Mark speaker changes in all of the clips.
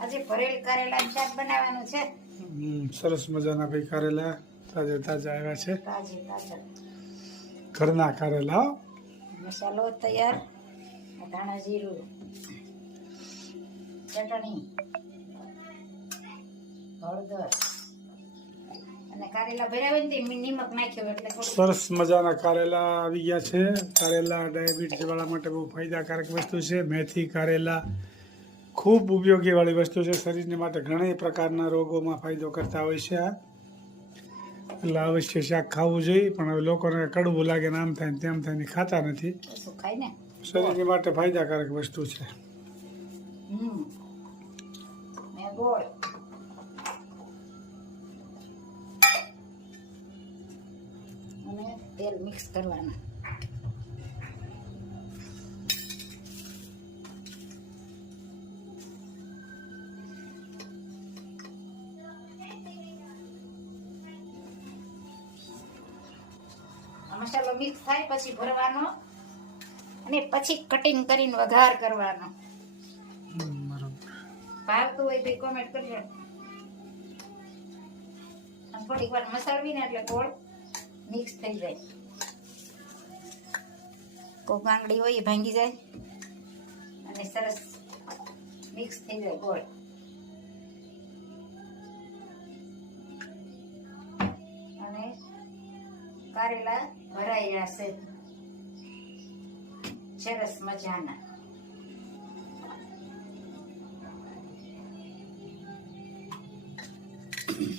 Speaker 1: આજે ભરેલ કારેલા શાક બનાવવાનું છે.
Speaker 2: સરસ મજાના ભાઈ કારેલા તાજા તાજા આવ્યા છે.
Speaker 1: તાજે તાજા.
Speaker 2: ઘરના કારેલા
Speaker 1: મસાલો તૈયાર ધાણા જીરું ચટણી હળદર
Speaker 2: સરસ મજાના કારેલા આવી ગયા છે. કારેલા ડાયાબિટીસ વાળા માટે બહુ ફાયદાકારક વસ્તુ છે. મેથી કારેલા ખૂબ ઉપયોગી વાળી વસ્તુ છે. શરીરને માટે ઘણા પ્રકારના રોગોમાં ફાયદો કરતા હોય છે આ. એટલે અવશ્ય શાક ખાવું જોઈએ પણ હવે લોકોને કડવું લાગે ને આમ થાય ને તેમ થાય ને ખાતા નથી. શરીરની માટે ફાયદાકારક વસ્તુ છે.
Speaker 1: તેલ મિક્સ કરવાનું. મસાલો મિક્સ થાય પછી ભરવાનો અને પછી કટિંગ કરીને વઘાર કરવાનો. ભાવતું હોય તો કોમેન્ટ કરજો થોડીક વાર મસાળવી ને એટલે ગોળ મિક્સ થઈ જાય. કોક આંગળી હોય એ ભાંગી જાય અને સરસ મિક્સ થઈ જાય ગોળ. અને કારેલા ભરાઈ જશે. સરસ મજાના.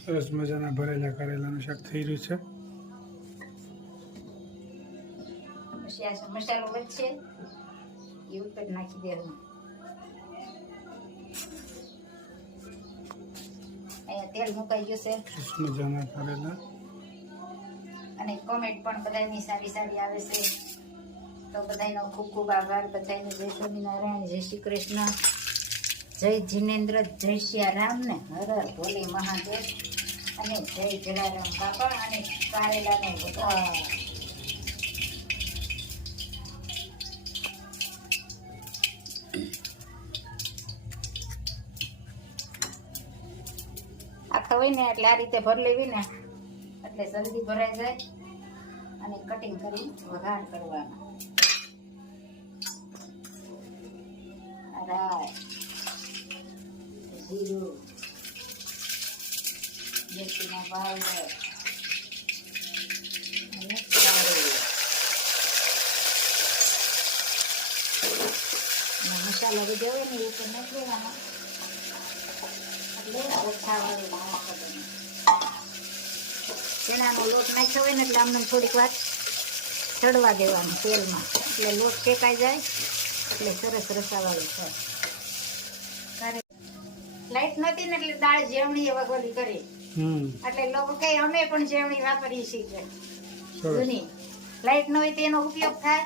Speaker 2: સરસ મજાના ભરેલા કારેલાનું શાક થઈ રહ્યું છે.
Speaker 1: મસાલો વચ્ચે એ ઉપર નાખી દેવાનું. અહીંયા તેલ મુકાઈ ગયું છે.
Speaker 2: મજાના કારેલા.
Speaker 1: અને કોમેન્ટ પણ બધાની સારી સારી આવે છે. તો બધાનો ખૂબ ખૂબ આભાર. બધાને જય સ્વામિનારાયણ, જય શ્રી કૃષ્ણ, જય જીનેન્દ્ર, જય શ્રી રામ ને હર હર ભોલે મહાદેવ અને જય જલારામ બાપા અને કારેલાને બધા હોય ને એટલે આ રીતે ભર લેવી ને એટલે જલ્દી ભરાઈ જાય. અને કટિંગ કરી વઘાર કરવાનો. રાય જીરું મેથીના પાવડર અને મસાલા બધો હોય ને એ તો નથી એટલે ઓછા કરવાનું ચણાનો લોટ નાખ્યો હોય ને એટલે આમને થોડીક વાર ચડવા દેવાનું તેલમાં. એટલે લોટ શેકાઈ જાય એટલે સરસ રસાવાળું થાય. લાઈટ નથી ને એટલે દાળ જેવણી એ વગોલી કરી.
Speaker 2: હમ.
Speaker 1: એટલે લોકો કઈ અમે પણ જેવણી વાપરીએ છીએ જૂની. લાઈટ ન હોય તેનો ઉપયોગ થાય.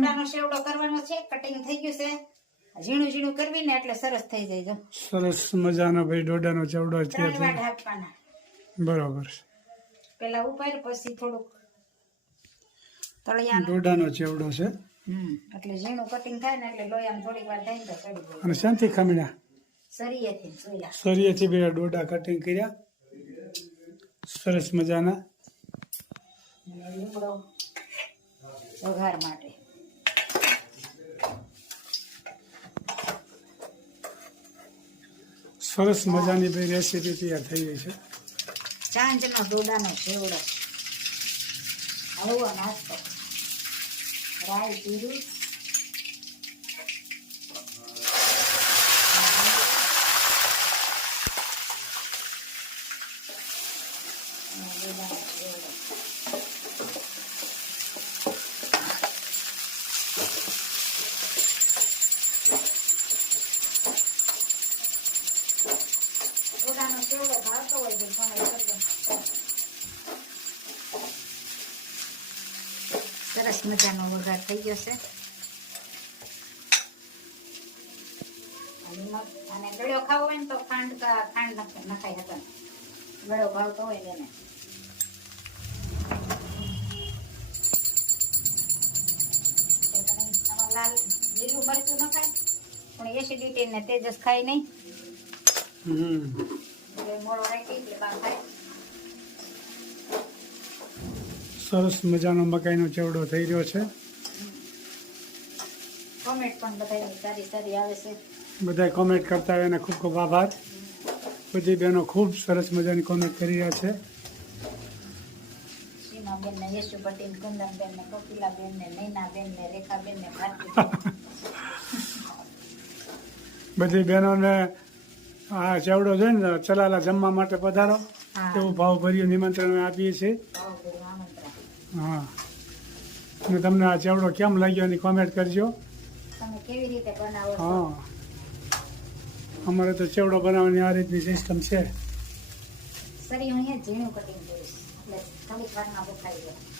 Speaker 2: હમ
Speaker 1: ટોટાનો સેવડો કરવાનો છે કટિંગ થઈ ગયું છે. ઝીણું ઝીણું કરવી ને એટલે સરસ થઈ જાય જો.
Speaker 2: સરસ મજાનો ભાઈ ડોડાનો ચવડો છે બરોબર
Speaker 1: પેલા ઉપર પછી થોડુંક તળિયા
Speaker 2: ડોડાનો ચેવડો છે.
Speaker 1: એટલે ઝીણું કટિંગ થાય ને એટલે લોયામાં થોડીક વાર થાય તો ચડી જાય.
Speaker 2: અને શાંતિ ખમીના?
Speaker 1: સરિયેથી સોયા
Speaker 2: સરિયેથી બે ડોડા કટિંગ કર્યા. સરસ મજાના.
Speaker 1: વઘાર માટે.
Speaker 2: સરસ મજાની ભાઈ રેસીપી તૈયાર થઈ ગઈ છે.
Speaker 1: ચાંદનો ડોડાનો સેવડો હળવો નાસ્તો. રાઈ જીરું મજાનો વઘાર થઈ જશે. અને ગળ્યો ખાવો હોય ને તો ખાંડ ખાંડ નખાઈ હતા ગળ્યો ભાવતો હોય એને લાલ લીલું મરચું ન ખાય પણ એસિડિટી ને તેજસ ખાય નહીં. મોડો રાખી એટલે બા ખાય.
Speaker 2: સરસ મજાનો મકાઈનો ચેવડો થઈ રહ્યો છે.
Speaker 1: કોમેન્ટ પણ બધાની સારી સારી આવે છે.
Speaker 2: બધા કોમેન્ટ કરતા હોય એને ખૂબ ખૂબ આભાર. બધી બહેનો ખૂબ સરસ મજાની કોમેન્ટ કરી રહ્યા છે.
Speaker 1: સીમાબેન ને યશુ પટેલ કુંદનબેન ને કપિલાબેન ને નૈનાબેન ને રેખાબેન ને ભારતી
Speaker 2: બધી બહેનોને આ ચેવડો જોઈને ચલાલા જમવા માટે પધારો. એવું ભાવભર્યું નિમંત્રણ આપીએ છીએ. હા. અને તમને આ ચેવડો કેમ લાગ્યો એની કોમેન્ટ કરજો. હા. અમારે તો ચેવડો બનાવવાની આ રીતની સિસ્ટમ છે.
Speaker 1: સરી અહીંયા ઝીણું કટિંગ કરીશ. એટલે થોડીક વારમાં બફાઈ જાય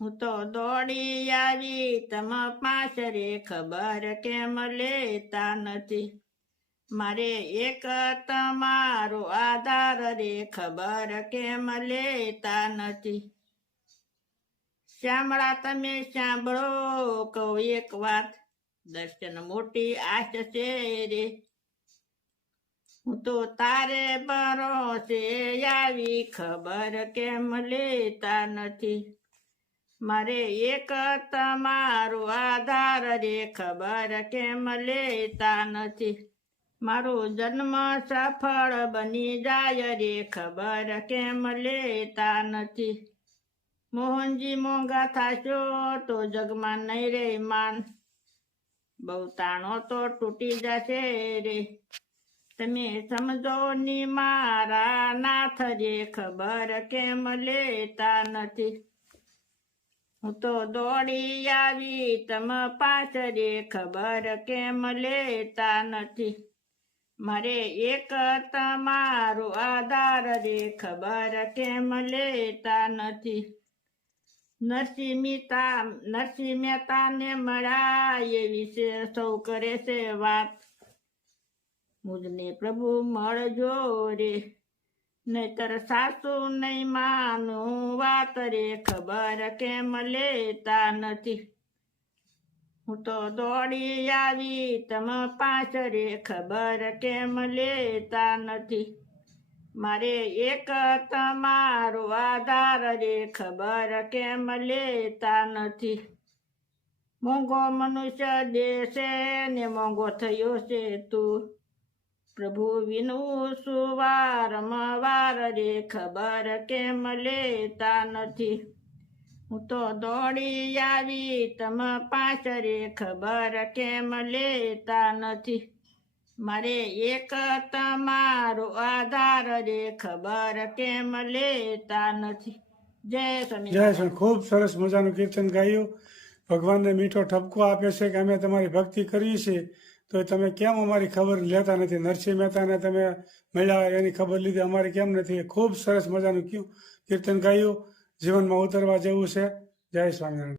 Speaker 3: હું તો દોડી આવી, તમ પાછરે ખબર કેમ લેતા નથી? મારે એક તમારો આધાર રે, ખબર કેમ લેતા નથી? શ્યામળા, તમે સાંભળો કહું એક વાત, દર્શન મોટી આશ છે રે. હું તો તારે ભરોસે આવી, ખબર કેમ લેતા નથી? મારે એક તમારો આધાર રે ખબર કેમ લેતા નથી? મારો જન્મ સફળ બની જાય રે ખબર કેમ લેતા નથી? મોહનજી મોંઘા થશો તો જગમાં નહીં રે માન. બહુ તાણો તો તૂટી જશે રે. તમે સમજો ની મારા નાથ રે ખબર કેમ લેતા નથી? હું તો દોડી આવી, તમ પાછરે ખબર કેમ લેતા નથી? મારે એક તમારો આધાર રે, ખબર કેમ લેતા નથી? નરસિંહ મહેતા નરસિંહ મહેતાને મળ્યા એ વિશે સૌ કરે છે વાત. મુજને પ્રભુ મળજો રે. નહીતર સાસુ નહીં માનું વાત રે ખબર કેમ લેતા નથી. હું તો દોડી આવી, તમ પાછરે ખબર કેમ લેતા નથી. મારે એક તમારો આધાર રે ખબર કેમ લેતા નથી. મોંઘો મનુષ્ય દેશે ને મોંઘો થયો છે તું. પ્રભુ વિનું સુવારમવાર રે ખબર કેમ લેતા નથી? હું તો દોડી આવી તમ પાછરે ખબર કેમ લેતા નથી? મારે એક તમારો આધાર રે ખબર કેમ લેતા નથી? જય સ્વામી
Speaker 2: જય શ્રી ખૂબ સરસ મજાનું કીર્તન ગાયું. ભગવાનને મીઠો ઠપકો આપે છે કે અમે તમારી ભક્તિ કરી છીએ. તો તમે કેમ અમારી ખબર લેતા નથી? નરસિંહ મહેતાને તમે મળ્યા, એની ખબર લીધી. અમારી કેમ નથી? ખૂબ સરસ મજાનું કીર્તન ગાયું. જીવનમાં ઉતરવા જેવું છે. જય સ્વામિનારાયણ.